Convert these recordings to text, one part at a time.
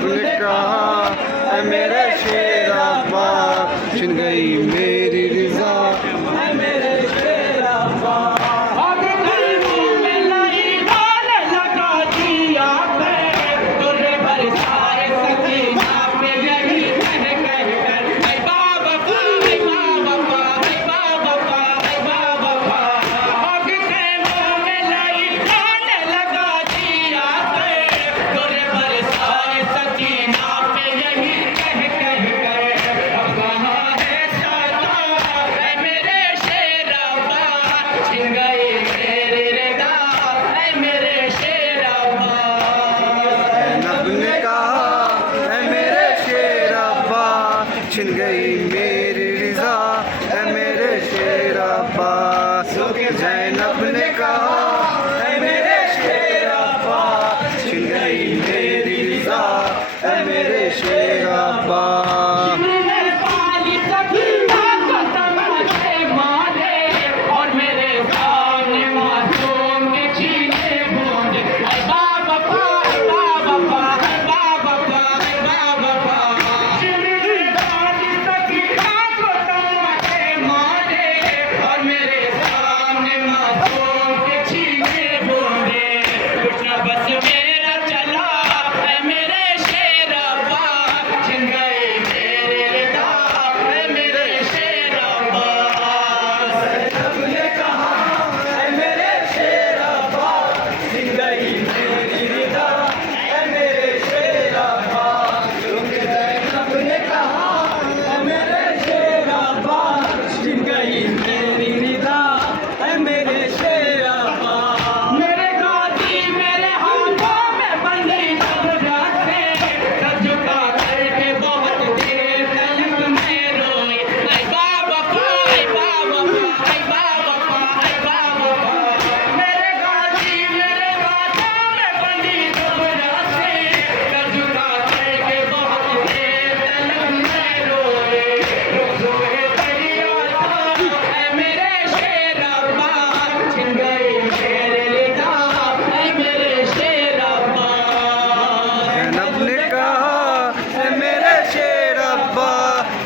जैनब ने कहा ऐ मेरे शेर अब्बा, छिन गई मेरी रिजा ऐ मेरे शेर अब्बा। छिन गई मेरी रिजा ऐ मेरे शेर अब्बा। जैनब ने कहा ऐ मेरे शेर अब्बा, छिन गई मेरी रिजा ऐ मेरे शेर अब्बा।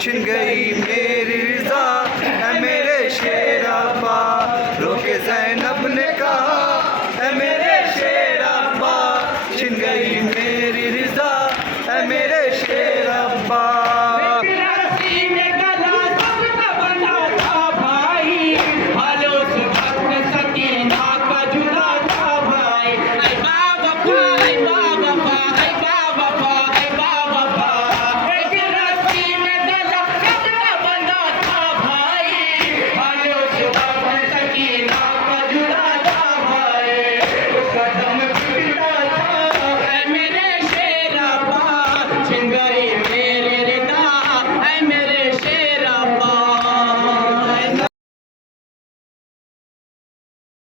छिन गई मेरी रिजा ऐ मेरे शेर अब्बा। रोके ज़ैनब ने कहा ऐ मेरे शेर अब्बा, छिन गई मेरी रिजा ऐ मेरे शेर